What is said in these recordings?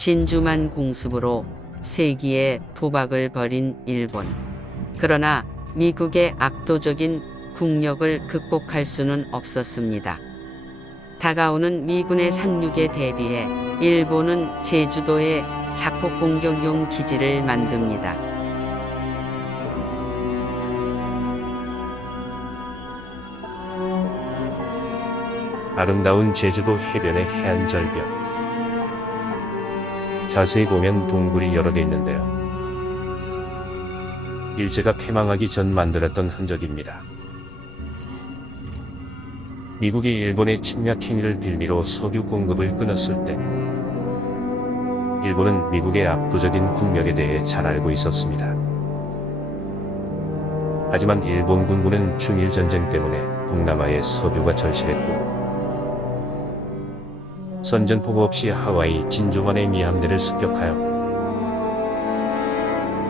진주만 공습으로 세기의 도박을 벌인 일본. 그러나 미국의 압도적인 국력을 극복할 수는 없었습니다. 다가오는 미군의 상륙에 대비해 일본은 제주도에 자폭 공격용 기지를 만듭니다. 아름다운 제주도 해변의 해안 절벽. 자세히 보면 동굴이 여러 개 있는데요. 일제가 패망하기 전 만들었던 흔적입니다. 미국이 일본의 침략 행위를 빌미로 석유 공급을 끊었을 때 일본은 미국의 압도적인 국력에 대해 잘 알고 있었습니다. 하지만 일본 군부는 중일전쟁 때문에 동남아의 석유가 절실했고 선전포고 없이 하와이 진주만의 미함대를 습격하여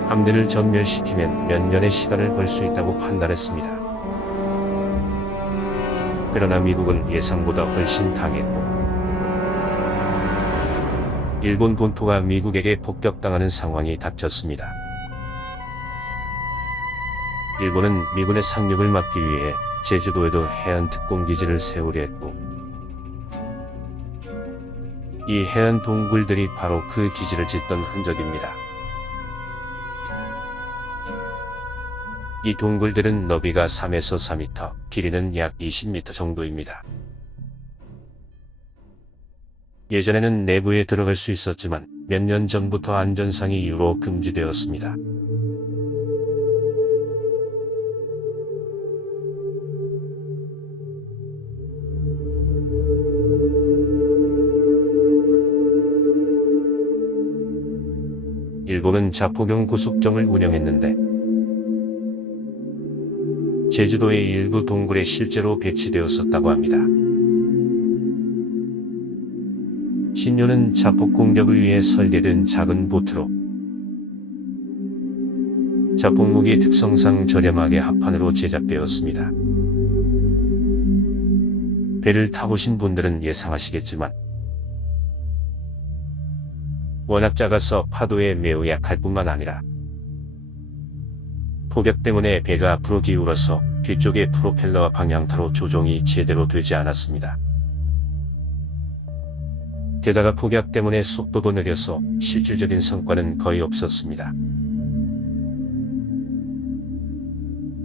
함대를 전멸시키면 몇 년의 시간을 벌 수 있다고 판단했습니다. 그러나 미국은 예상보다 훨씬 강했고 일본 본토가 미국에게 폭격당하는 상황이 닥쳤습니다. 일본은 미군의 상륙을 막기 위해 제주도에도 해안 특공기지를 세우려 했고 이 해안 동굴들이 바로 그 기지를 짓던 흔적입니다. 이 동굴들은 너비가 3에서 4m, 길이는 약 20m 정도입니다. 예전에는 내부에 들어갈 수 있었지만 몇 년 전부터 안전상의 이유로 금지되었습니다. 일본은 자폭용 구속정을 운영했는데 제주도의 일부 동굴에 실제로 배치되었었다고 합니다. 신료는 자폭 공격을 위해 설계된 작은 보트로 자폭 무기 특성상 저렴하게 합판으로 제작되었습니다. 배를 타보신 분들은 예상하시겠지만 워낙 작아서 파도에 매우 약할 뿐만 아니라 폭격 때문에 배가 앞으로 기울어서 뒤쪽의 프로펠러와 방향타로 조종이 제대로 되지 않았습니다. 게다가 폭격 때문에 속도도 느려서 실질적인 성과는 거의 없었습니다.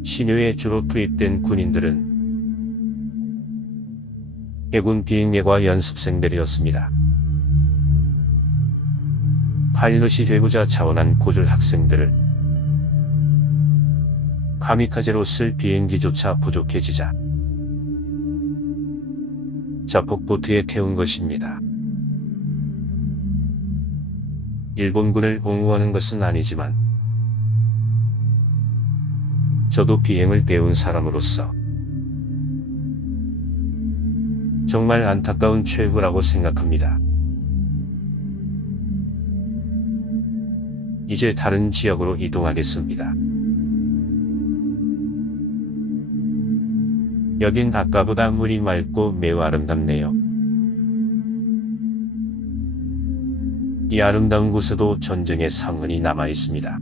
신효에 주로 투입된 군인들은 해군 비행예과 연습생들이었습니다. 파일럿이 되고자 자원한 고졸 학생들을 카미카제로 쓸 비행기조차 부족해지자 자폭보트에 태운 것입니다. 일본군을 옹호하는 것은 아니지만 저도 비행을 배운 사람으로서 정말 안타까운 최후라고 생각합니다. 이제 다른 지역으로 이동하겠습니다. 여긴 아까보다 물이 맑고 매우 아름답네요. 이 아름다운 곳에도 전쟁의 상흔이 남아 있습니다.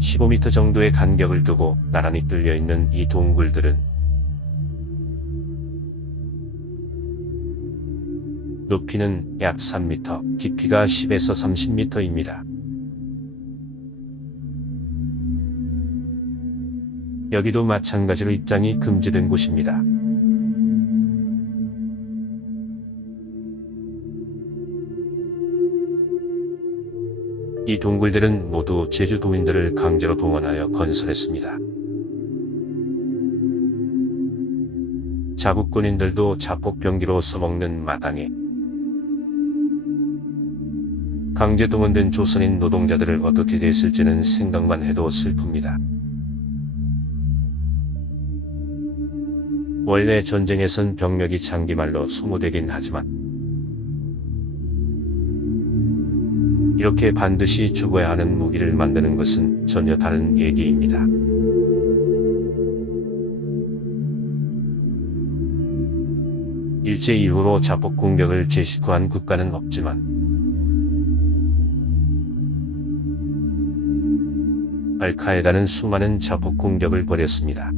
(15m) 정도의 간격을 두고 나란히 뚫려 있는 이 동굴들은 높이는 약 3m, 깊이가 10에서 30m입니다. 여기도 마찬가지로 입장이 금지된 곳입니다. 이 동굴들은 모두 제주도민들을 강제로 동원하여 건설했습니다. 자국 군인들도 자폭병기로 써먹는 마당에 강제 동원된 조선인 노동자들을 어떻게 됐을지는 생각만 해도 슬픕니다. 원래 전쟁에선 병력이 장기말로 소모되긴 하지만 이렇게 반드시 죽어야 하는 무기를 만드는 것은 전혀 다른 얘기입니다. 일제 이후로 자폭 공격을 재식화한 국가는 없지만 알카에다는 수많은 자폭 공격을 벌였습니다.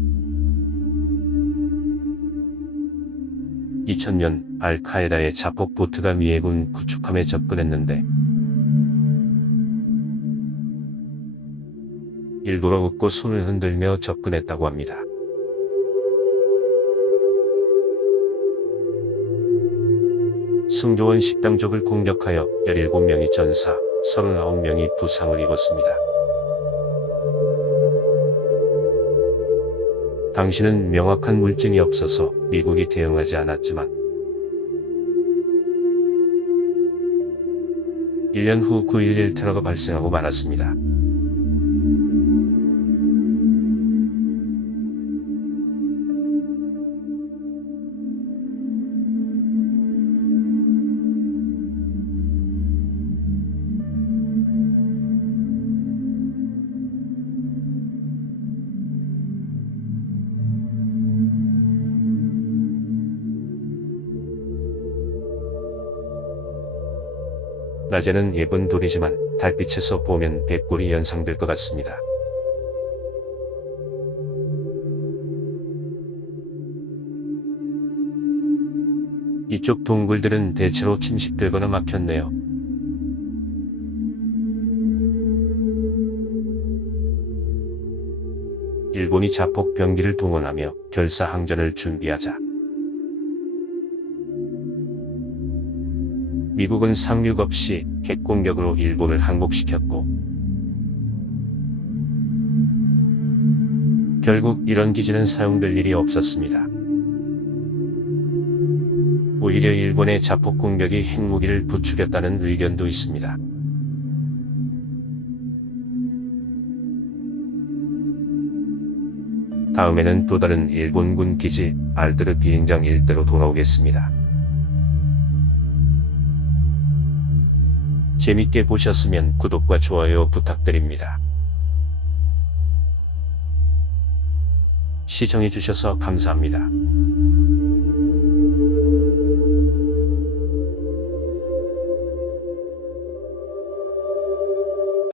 2000년 알카에다의 자폭 보트가 미해군 구축함에 접근했는데 일부러 웃고 손을 흔들며 접근했다고 합니다. 승조원 식당족을 공격하여 17명이 전사, 39명이 부상을 입었습니다. 당시는 명확한 물증이 없어서 미국이 대응하지 않았지만 1년 후 9.11 테러가 발생하고 말았습니다. 낮에는 예쁜 돌이지만 달빛에서 보면 백골이 연상될 것 같습니다. 이쪽 동굴들은 대체로 침식되거나 막혔네요. 일본이 자폭 병기를 동원하며 결사항전을 준비하자 미국은 상륙 없이 핵공격으로 일본을 항복시켰고 결국 이런 기지는 사용될 일이 없었습니다. 오히려 일본의 자폭 공격이 핵무기를 부추겼다는 의견도 있습니다. 다음에는 또 다른 일본군 기지 알드르 비행장 일대로 돌아오겠습니다. 재밌게 보셨으면 구독과 좋아요 부탁드립니다. 시청해주셔서 감사합니다.